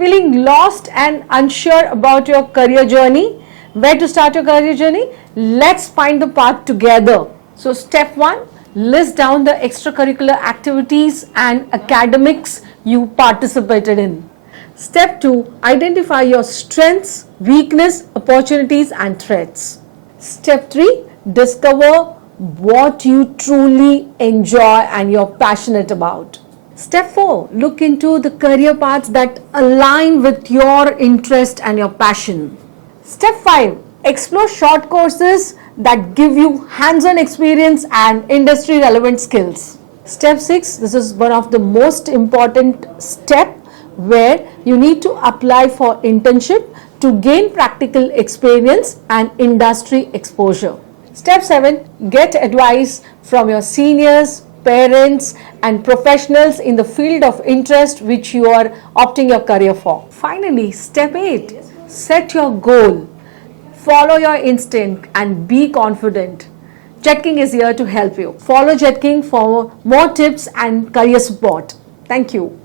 Feeling lost and unsure about your career journey? Where to start your career journey? Let's find the path together. So step 1, list down the extracurricular activities and academics you participated in. Step 2, identify your strengths, weakness, opportunities and threats. Step 3, discover what you truly enjoy and you're passionate about. Step 4, look into the career paths that align with your interest and your passion. Step 5, explore short courses that give you hands-on experience and industry relevant skills. Step 6, this is one of the most important step where you need to apply for internship to gain practical experience and industry exposure. Step 7, get advice from your seniors, parents and professionals in the field of interest which you are opting your career for. Finally, step 8, set your goal, follow your instinct and be confident. Jetking is here to help you. Follow Jetking for more tips and career support. Thank you.